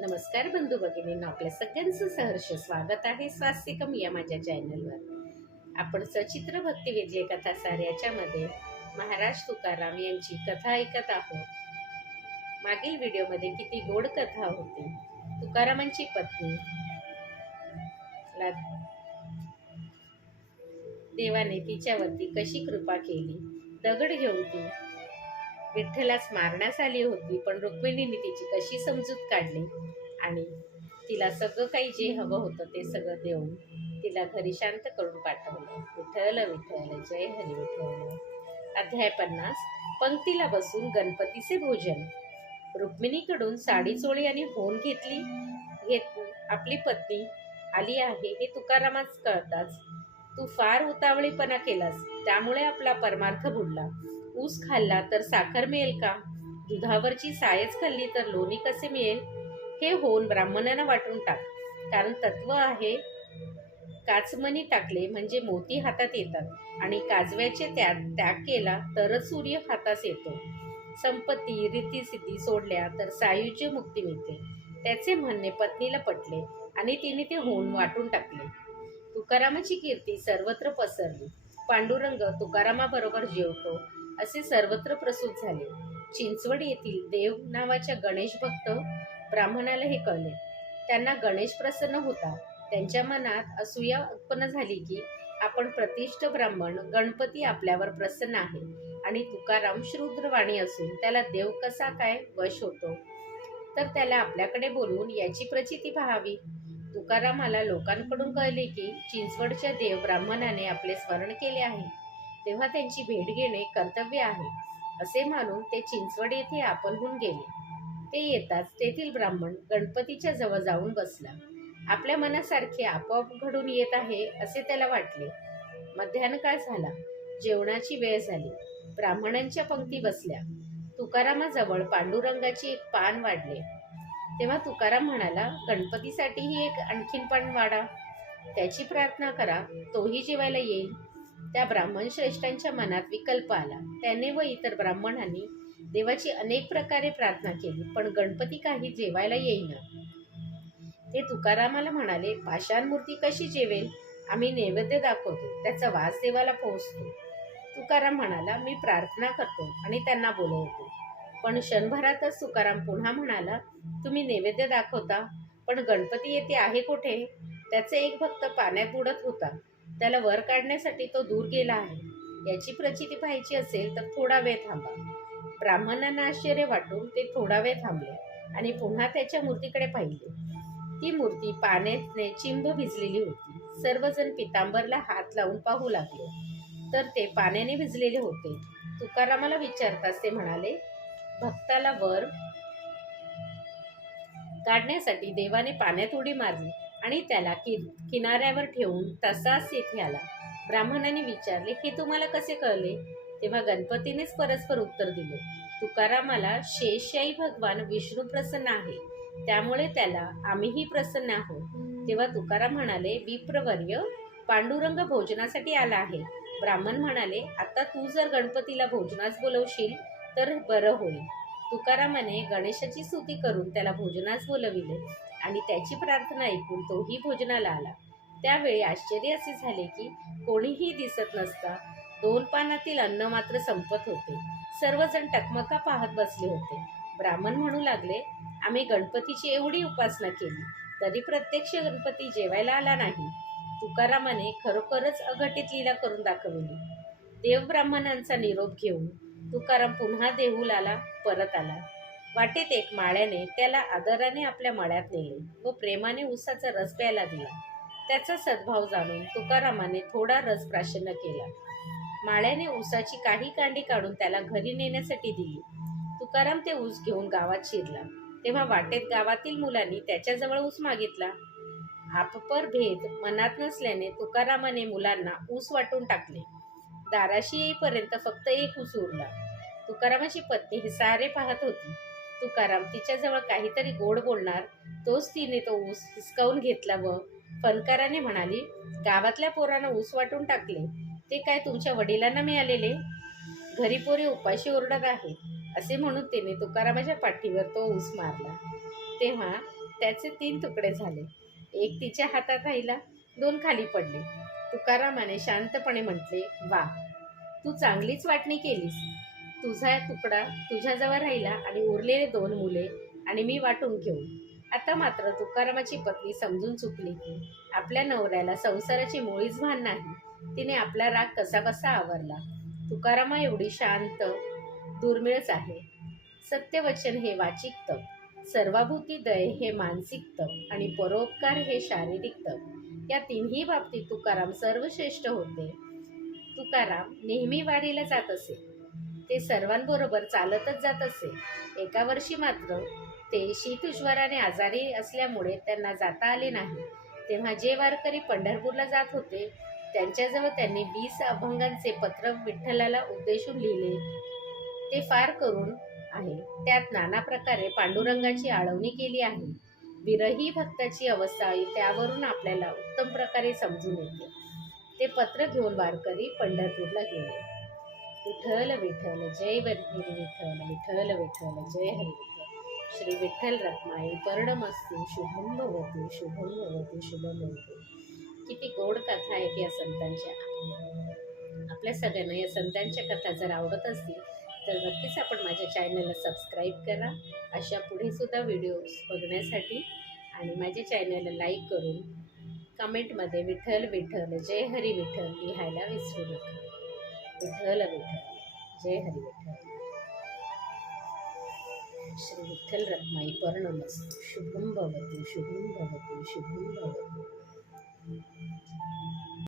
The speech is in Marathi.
नमस्कार बंधू भगिनींना आपल्या सगळ्यांचं सहर्ष स्वागत आहे स्वास्तिकम या माझ्या चॅनलवर. आपण सचित्र भक्ती विजय कथा सार याच्यामध्ये महाराज तुकाराम यांची कथा ऐकत आहोत. मागील व्हिडिओमध्ये किती गोड कथा होती. तुकारामांची पत्नी ला देवाने तिच्यावरती कशी कृपा केली दगड घेऊन ती विठ्ठलास मारण्यास आली होती पण रुक्मिणीने तिची कशी समजूत काढली आणि तिला सगळं काही जे हवं होतं ते सगळं देऊन तिला घरी शांत करून पाठवलं. विठ्ठल विठ्ठल जय हरी विठ्ठल. अध्याय पन्नास. पंक्तीला बसून गणपतीचे भोजन. रुक्मिणीकडून साडी चोळी आणि होन घेतली. घेत आपली पत्नी आली आहे हे तुकारामाच कळताच तू फार उतावळीपणा केलास त्यामुळे आपला परमार्थ बुडला. ऊस खाल्ला तर साखर मिळेल का? दुधावरची सायच खाल्ली तर लोणी कसे मिळेल? हे होऊन ब्राह्मणांना वाटून टाक. कारण तत्व आहे काचमणी टाकले म्हणजे मोती हातात येतात आणि काजव्याचे त्याग त्याग केला तरच सूर्य हातास येतो. संपत्ती रीतीसिद्धी सोडल्या तर सायुज्य मुक्ती मिळते. त्याचे म्हणणे पत्नीला पटले आणि तिने ते होऊन वाटून टाकले. तुकारामाची कीर्ती सर्वत्र पसरली. पांडुरंग तुकारामाबरोबर जेवतो असे सर्वत्र प्रसूत झाले. चिंचवड येथील देव नावाच्या गणेश भक्त ब्राह्मणाला हे कळले. त्यांना गणेश प्रसन्न होता. त्यांच्या मनात असूया उत्पन्न झाली की आपण प्रतिष्ठ ब्राह्मण गणपती आपल्यावर प्रसन्न आहे आणि तुकाराम शूद्रवाणी असून त्याला देव कसा काय वश होतो? तर त्याला आपल्याकडे बोलवून याची प्रचिती पाहावी. तुकारामाला लोकांकडून कळले की चिंचवडच्या देव ब्राह्मणाने आपले स्मरण केले आहे. तेव्हा त्यांची भेट घेणे कर्तव्य आहे असे मानून ते चिंचवड येथे आपणहून गेले. ते येताच तेथील ब्राह्मण गणपतीच्या जवळ जाऊन बसला. आपल्या मनासारखे आपोआप घडून येत आहे असे त्याला वाटले. मध्यान्हकाळ झाला. जेवणाची वेळ झाली. ब्राह्मणांच्या पंक्ती बसल्या. तुकारामाजवळ पांडुरंगाची एक पान वाढले. तेव्हा तुकाराम म्हणाला गणपतीसाठीही एक आणखीन पण वाढा. त्याची प्रार्थना करा तोही जेवायला येईल. त्या ब्राह्मण श्रेष्ठांच्या मनात विकल्प आला. त्याने व इतर ब्राह्मणांनी देवाची अनेक प्रकारे प्रार्थना केली पण गणपती काही जेवायला येईना ते तुकारामाला म्हणाले पाषाण मूर्ती कशी जेवेल? आम्ही नैवेद्य दाखवतो त्याचा वास देवाला पोहोचतो. तुकाराम म्हणाला मी प्रार्थना करतो आणि त्यांना बोलवतो. पण क्षणभरातच तुकाराम पुन्हा म्हणाला तुम्ही नैवेद्य दाखवता पण गणपती येथे आहे कुठे? त्याचे एक भक्त पाण्यात बुडत होता. त्याला वर काढण्यासाठी तो दूर गेला आहे. याची प्रचिती पाहायची असेल तर थोडा वेळ थांबा. ब्राह्मणांना आश्चर्य वाटून ते थोडा वेळ थांबले आणि पुन्हा त्याच्या मूर्तीकडे पाहिले. ती मूर्ती पाण्याने चिंब भिजलेली होती. सर्वजण पितांबरला हात लावून पाहू लागले. तर ते पाण्याने भिजलेले होते. तुकारामाला विचारताच ते म्हणाले भक्ताला वर काढण्यासाठी देवाने पाण्यात उडी मारली आणि त्याला कि किनाऱ्यावर ठेवून तसाच येथे आला. ब्राह्मणाने विचारले हे तुम्हाला कसे कळले? तेव्हा गणपतीनेच परस्पर उत्तर दिले तुकारामाला शेषशाही भगवान विष्णू प्रसन्न आहे त्यामुळे त्याला आम्हीही प्रसन्न आहोत. तेव्हा तुकाराम म्हणाले विप्रवर्य पांडुरंग भोजनासाठी आला आहे. ब्राह्मण म्हणाले आता तू जर गणपतीला भोजनास बोलवशील तर बरं होईल. तुकारामाने गणेशाची स्तुती करून त्याला भोजनास बोलविले आणि त्याची प्रार्थना ऐकून तोही भोजनाला आला. त्यावेळी आश्चर्य असे झाले की कोणीही दिसत नसता दोन पानातील अन्न मात्र संपत होते. सर्वजण टकमका पाहत बसले होते. ब्राह्मण म्हणू लागले आम्ही गणपतीची एवढी उपासना केली तरी प्रत्यक्ष गणपती जेवायला आला नाही. तुकारामाने खरोखरच अघटित लीला करून दाखवली. देव ब्राह्मणांचा निरोप घेऊन तुकाराम पुन्हा देहुलाला परत आला. वाटेत एक माळ्याने त्याला आदराने आपल्या मळ्यात नेले व प्रेमाने उसाचा रस प्यायला दिला. त्याचा सद्भाव जाणून तुकारामाने थोडा रस प्राशन्न केला. माळ्याने ऊसाची काही कांडी काढून त्याला घरी नेण्यासाठी दिली. तुकाराम ते ऊस घेऊन गावात शिरला. तेव्हा वाटेत गावातील मुलांनी त्याच्याजवळ ऊस मागितला. आपपर भेद मनात नसल्याने तुकारामाने मुलांना ऊस वाटून टाकले. दाराशी येईपर्यंत फक्त एक ऊस उरला. तुकारामाची पत्नी ही सारे पाहत होती. तुकाराम तिच्याजवळ काहीतरी गोड बोलणार तोच तिने तो ऊस हिसकावून घेतला व फनकाराने म्हणाली गावातल्या पोरांना ऊस वाटून टाकले. ते काय तुमच्या वडिलांना मिळालेले? घरी पोरी उपाशी ओरडत आहेत. असे म्हणून तिने तुकारामाच्या पाठीवर तो ऊस मारला. तेव्हा त्याचे तीन तुकडे झाले. एक तिच्या हातात राहिला दोन खाली पडले. तुकारामाने शांतपणे म्हटले वा तू चांगलीच वाटणी केलीस. तुझा तुकडा तुझ्याजवळ राहिला आणि उरलेले दोन मुले आणि मी वाटून घेऊ आता मात्र तुकारामाची पत्नी समजून चुकली. की आपल्या नवऱ्याला संसाराची मुळीच भान नाही. तिने आपला राग कसा कसा आवरला. तुकारामा एवढी शांत दुर्मिळच आहे. सत्यवचन हे वाचिक तप. सर्वाभूती दय हे मानसिक तप आणि परोपकार हे शारीरिक तप. या तिन्ही बाबतीत तुकाराम सर्वश्रेष्ठ होते. तुकाराम नेहमी वारीला जात असे. ते सर्वांबरोबर चालतच जात असे. एका वर्षी मात्र ते शीतउज्वराने आजारी असल्यामुळे त्यांना जाता आले नाही. तेव्हा जे वारकरी पंढरपूरला जात होते त्यांच्याजवळ त्यांनी वीस अभंगांचे पत्र विठ्ठलाला उद्देशून लिहिले. ते फार करून आहे. त्यात नाना प्रकारे पांडुरंगाची आळवणी केली आहे. विरही भक्ताची अवस्था त्यावरून आपल्याला उत्तम प्रकारे समजून येते. ते पत्र घेऊन वारकरी पंढरपूरला गेले. विठ्ठल विठ्ठल जय वरगिरी विठ्ठल विठ्ठल विठ्ठल जय हरी विठ्ठल. श्री विठ्ठल रत्माई पर्णमस्ती शुभम भवतु शुभम भवतु शुभम भवतु. किती गोड कथा आहेत या संतांच्या. आपल्या सगळ्यांना या संतांच्या कथा जर आवडत असतील तर नक्कीच आपण माझ्या चॅनलला सबस्क्राईब करा. अशा पुढेसुद्धा व्हिडिओज बघण्यासाठी. आणि माझ्या चॅनलला लाईक करून कमेंटमध्ये विठ्ठल विठ्ठल जय हरी विठ्ठल लिहायला विसरू नका. विठ्ठल विठ्ठल जय हरी विठ्ठल. श्री विठ्ठल रत्माई पर्णमस्तु शुभम भवतु शुभम भवतु शुभम भवतु.